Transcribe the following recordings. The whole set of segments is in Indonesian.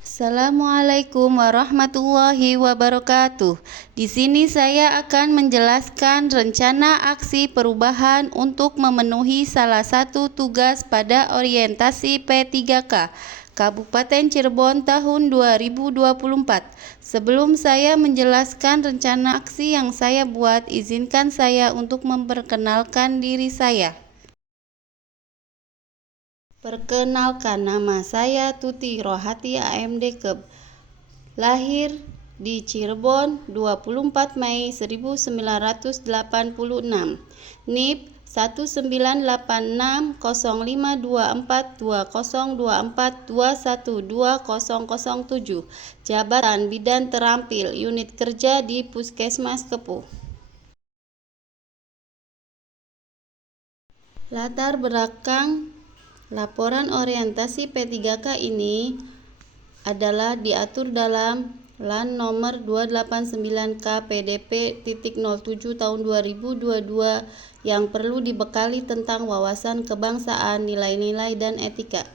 Assalamualaikum warahmatullahi wabarakatuh. Di sini saya akan menjelaskan rencana aksi perubahan untuk memenuhi salah satu tugas pada orientasi P3K Kabupaten Cirebon tahun 2024. Sebelum saya menjelaskan rencana aksi yang saya buat, izinkan saya untuk memperkenalkan diri saya. Perkenalkan, nama saya Tuti Rohati AMD Keb. Lahir di Cirebon 24 Mei 1986. NIP 198605242024212007. Jabatan Bidan Terampil Unit Kerja di Puskesmas Kepuh. Latar belakang laporan orientasi P3K ini adalah diatur dalam LAN nomor 289K PDP.07 tahun 2022 yang perlu dibekali tentang wawasan kebangsaan, nilai-nilai, dan etika.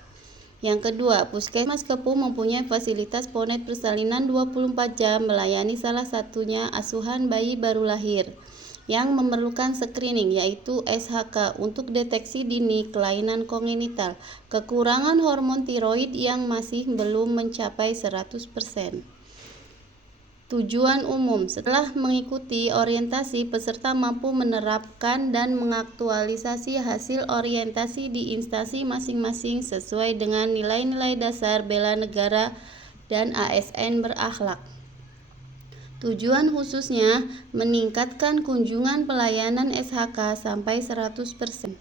Yang kedua, Puskesmas Kepuh mempunyai fasilitas Ponet persalinan 24 jam, melayani salah satunya asuhan bayi baru lahir yang memerlukan screening, yaitu SHK, untuk deteksi dini kelainan kongenital, kekurangan hormon tiroid yang masih belum mencapai 100%. Tujuan umum: setelah mengikuti orientasi, peserta mampu menerapkan dan mengaktualisasi hasil orientasi di instansi masing-masing sesuai dengan nilai-nilai dasar bela negara dan ASN berakhlak. Tujuan khususnya meningkatkan kunjungan pelayanan SHK sampai 100%.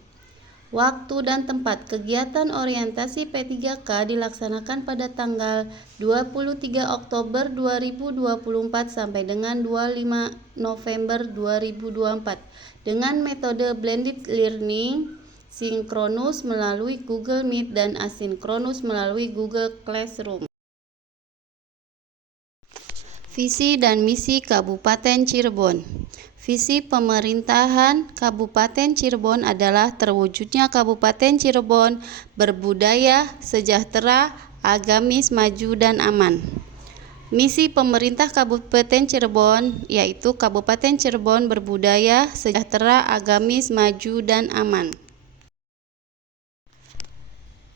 Waktu dan tempat kegiatan orientasi P3K dilaksanakan pada tanggal 23 Oktober 2024 sampai dengan 25 November 2024 dengan metode blended learning, sinkronus melalui Google Meet dan asinkronus melalui Google Classroom. Visi dan misi Kabupaten Cirebon. Visi pemerintahan Kabupaten Cirebon adalah terwujudnya Kabupaten Cirebon berbudaya, sejahtera, agamis, maju, dan aman. Misi pemerintah Kabupaten Cirebon yaitu Kabupaten Cirebon berbudaya, sejahtera, agamis, maju, dan aman.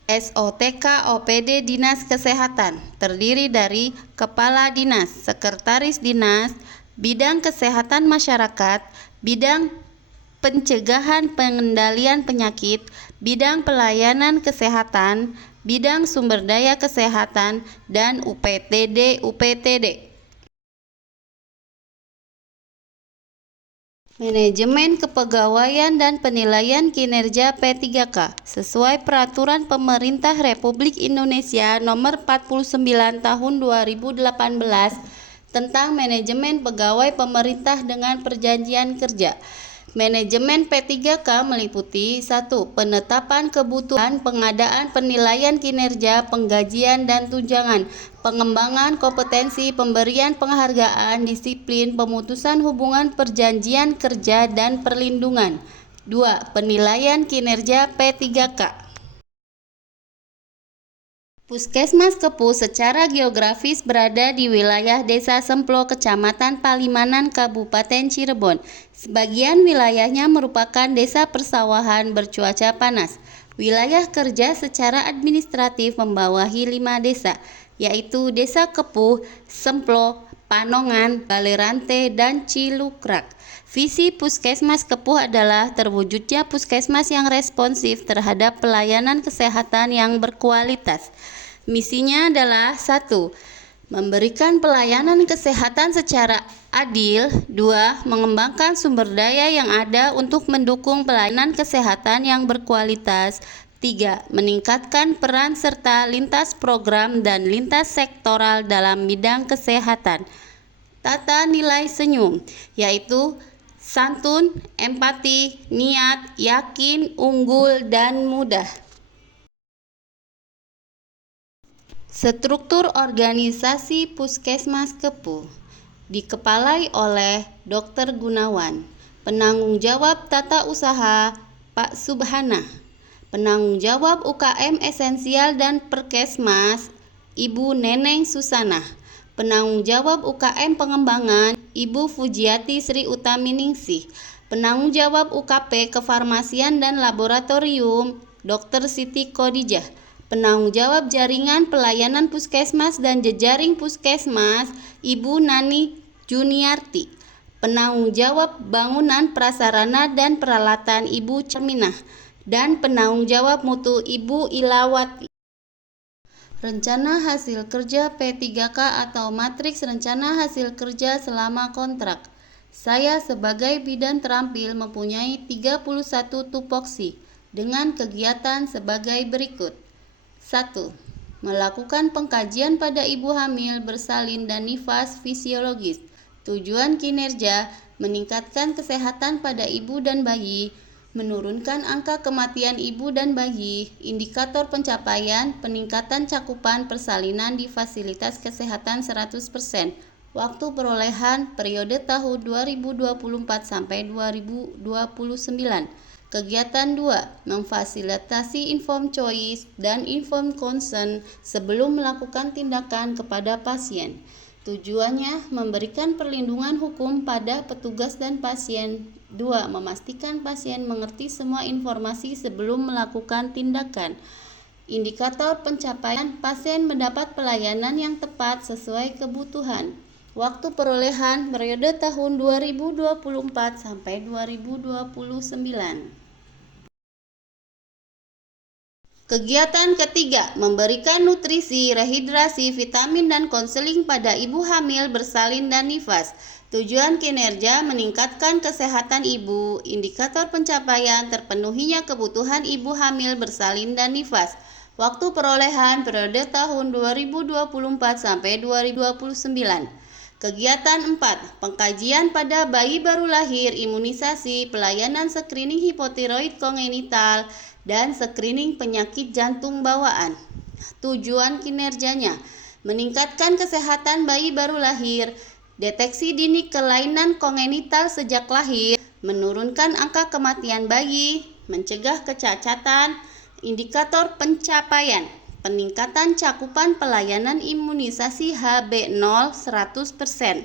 SOTK OPD Dinas Kesehatan terdiri dari Kepala Dinas, Sekretaris Dinas, Bidang Kesehatan Masyarakat, Bidang Pencegahan Pengendalian Penyakit, Bidang Pelayanan Kesehatan, Bidang Sumber Daya Kesehatan, dan UPTD. Manajemen Kepegawaian dan Penilaian Kinerja P3K sesuai Peraturan Pemerintah Republik Indonesia Nomor 49 Tahun 2018 tentang Manajemen Pegawai Pemerintah dengan Perjanjian Kerja. Manajemen P3K meliputi 1. Penetapan kebutuhan, pengadaan penilaian kinerja, penggajian dan tunjangan, pengembangan kompetensi, pemberian penghargaan, disiplin, pemutusan hubungan perjanjian kerja, dan perlindungan. 2. Penilaian kinerja P3K. Puskesmas Kepuh secara geografis berada di wilayah Desa Semplo, Kecamatan Palimanan, Kabupaten Cirebon. Sebagian wilayahnya merupakan desa persawahan bercuaca panas. Wilayah kerja secara administratif membawahi 5 desa, yaitu Desa Kepuh, Semplo, Panongan, Balerante, dan Cilukrak. Visi Puskesmas Kepuh adalah terwujudnya puskesmas yang responsif terhadap pelayanan kesehatan yang berkualitas. Misinya adalah 1. Memberikan pelayanan kesehatan secara adil. 2. Mengembangkan sumber daya yang ada untuk mendukung pelayanan kesehatan yang berkualitas. 3. Meningkatkan peran serta lintas program dan lintas sektoral dalam bidang kesehatan. Tata nilai senyum, yaitu santun, empati, niat, yakin, unggul, dan mudah. Struktur organisasi Puskesmas Kepuh dikepalai oleh Dr. Gunawan, penanggung jawab tata usaha Pak Subhana, penanggung jawab UKM esensial dan Perkesmas Ibu Neneng Susanah. Penanggung jawab UKM Pengembangan, Ibu Fujiati Sri Utaminingsih. Penanggung jawab UKP Kefarmasian dan Laboratorium, Dr. Siti Khadijah. Penanggung jawab Jaringan Pelayanan Puskesmas dan Jejaring Puskesmas, Ibu Nani Juniarti. Penanggung jawab Bangunan Prasarana dan Peralatan, Ibu Cerminah. Dan penanggung jawab mutu, Ibu Ilawati. Rencana hasil kerja P3K atau matriks rencana hasil kerja selama kontrak. Saya sebagai bidan terampil mempunyai 31 tupoksi dengan kegiatan sebagai berikut. 1. Melakukan pengkajian pada ibu hamil bersalin dan nifas fisiologis. Tujuan kinerja meningkatkan kesehatan pada ibu dan bayi, menurunkan angka kematian ibu dan bayi. Indikator pencapaian peningkatan cakupan persalinan di fasilitas kesehatan 100%. Waktu perolehan periode tahun 2024 sampai 2029. Kegiatan 2. Memfasilitasi informed choice dan informed consent sebelum melakukan tindakan kepada pasien. Tujuannya memberikan perlindungan hukum pada petugas dan pasien. 2. Memastikan pasien mengerti semua informasi sebelum melakukan tindakan. Indikator pencapaian pasien mendapat pelayanan yang tepat sesuai kebutuhan. Waktu perolehan periode tahun 2024 sampai 2029. Kegiatan ketiga, memberikan nutrisi, rehidrasi, vitamin dan konseling pada ibu hamil bersalin dan nifas. Tujuan kinerja meningkatkan kesehatan ibu. Indikator pencapaian terpenuhinya kebutuhan ibu hamil bersalin dan nifas. Waktu perolehan periode tahun 2024 sampai 2029. Kegiatan 4. Pengkajian pada bayi baru lahir, imunisasi, pelayanan screening hipotiroid kongenital, dan screening penyakit jantung bawaan. Tujuan kinerjanya meningkatkan kesehatan bayi baru lahir, deteksi dini kelainan kongenital sejak lahir, menurunkan angka kematian bayi, mencegah kecacatan. Indikator pencapaian peningkatan cakupan pelayanan imunisasi HB0 100%,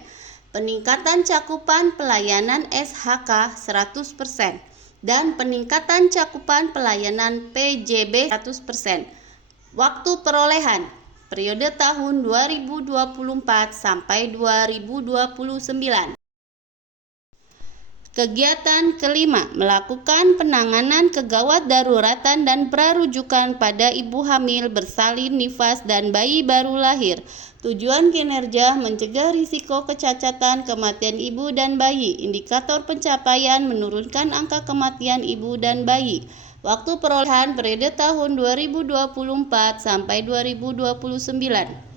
peningkatan cakupan pelayanan SHK 100%, dan peningkatan cakupan pelayanan PJB 100%. Waktu perolehan periode tahun 2024 sampai 2029. Kegiatan kelima, melakukan penanganan kegawat daruratan dan prarujukan pada ibu hamil bersalin nifas dan bayi baru lahir. Tujuan kinerja mencegah risiko kecacatan kematian ibu dan bayi. Indikator pencapaian menurunkan angka kematian ibu dan bayi. Waktu perolehan periode tahun 2024 sampai 2029.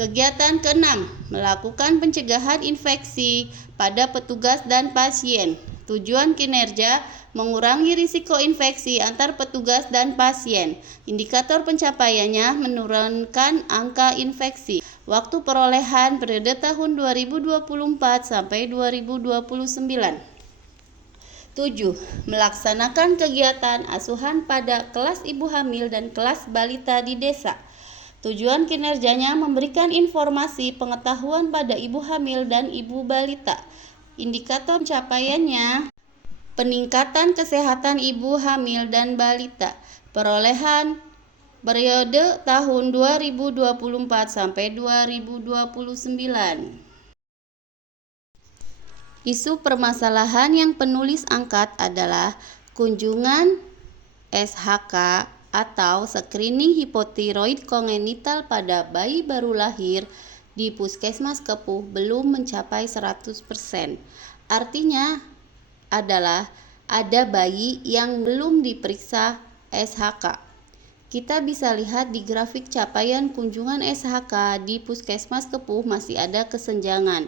Kegiatan keenam, melakukan pencegahan infeksi pada petugas dan pasien. Tujuan kinerja mengurangi risiko infeksi antar petugas dan pasien. Indikator pencapaiannya menurunkan angka infeksi. Waktu perolehan periode tahun 2024 sampai 2029. 7. Melaksanakan kegiatan asuhan pada kelas ibu hamil dan kelas balita di desa. Tujuan kinerjanya memberikan informasi pengetahuan pada ibu hamil dan ibu balita. Indikator pencapaiannya peningkatan kesehatan ibu hamil dan balita. Perolehan periode tahun 2024 sampai 2029. Isu permasalahan yang penulis angkat adalah kunjungan SHK atau screening hipotiroid kongenital pada bayi baru lahir di Puskesmas Kepuh belum mencapai 100%. Artinya adalah ada bayi yang belum diperiksa SHK. Kita bisa lihat di grafik capaian kunjungan SHK di Puskesmas Kepuh masih ada kesenjangan.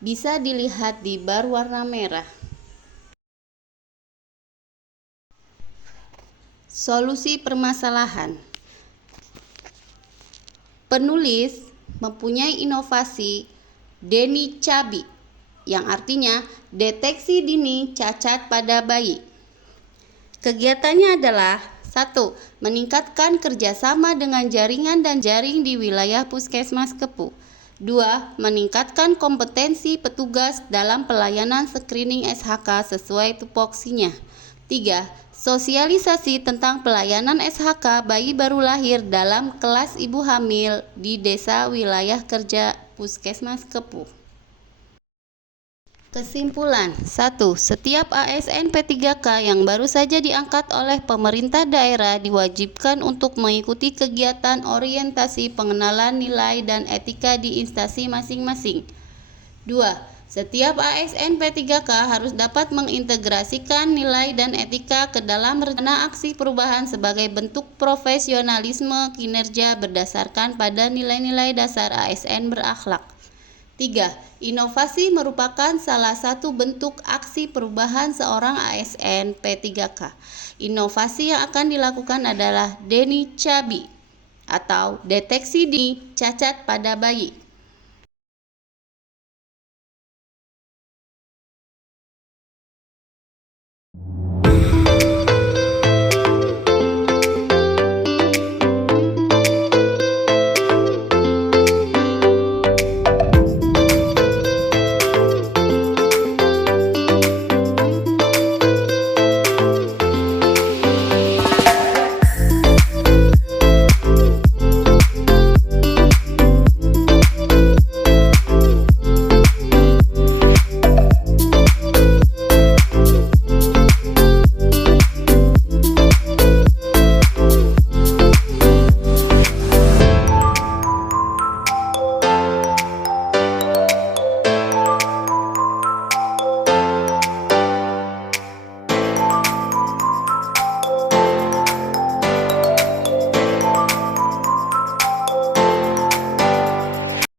Bisa dilihat di bar warna merah. Solusi permasalahan. Penulis mempunyai inovasi Deni Cabi yang artinya deteksi dini cacat pada bayi. Kegiatannya adalah 1. Meningkatkan kerjasama dengan jaringan dan jaring di wilayah Puskesmas Kepuh. 2. Meningkatkan kompetensi petugas dalam pelayanan screening SHK sesuai tupoksinya. 3. Sosialisasi tentang pelayanan SHK bayi baru lahir dalam kelas ibu hamil di desa wilayah kerja Puskesmas Kepuh. Kesimpulan 1. Setiap ASN P3K yang baru saja diangkat oleh pemerintah daerah diwajibkan untuk mengikuti kegiatan orientasi pengenalan nilai dan etika di instansi masing-masing. 2. Setiap ASN P3K harus dapat mengintegrasikan nilai dan etika ke dalam rencana aksi perubahan sebagai bentuk profesionalisme kinerja berdasarkan pada nilai-nilai dasar ASN berakhlak. 3. Inovasi merupakan salah satu bentuk aksi perubahan seorang ASN P3K. Inovasi yang akan dilakukan adalah DENI CABI atau deteksi dini cacat pada bayi.